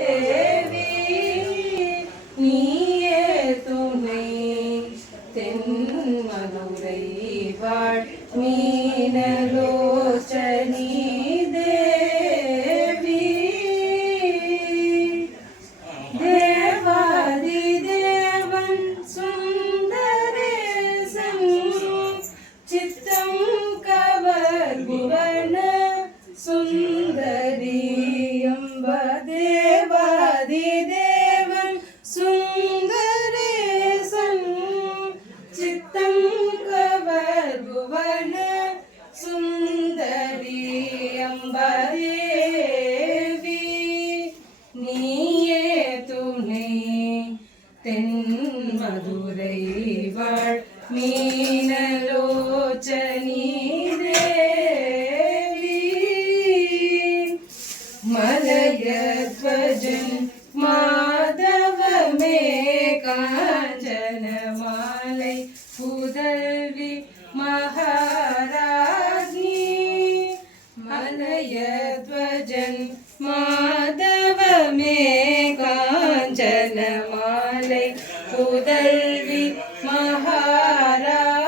தேவி நீயே துணை தென்மதுரை வாழ் மீனலோச்சனி தேவி தேவாதி தேவன் சுந்தரேசன் சித்தம் கவர் புவன தேவாதி தேவன் சுந்தரேசன். சித்தம் கவர் புவன சுந்தரி அம்பதேவி நீயே துணை தென் மதுரை வாழ் மீனலோச்சனி தேவி. மலர் மாலை புதல்வி மகாராஜ்னி. மலயத்வஜன் மாதவமே காஞ்சன மாலை புதல்வி மகாராஜ்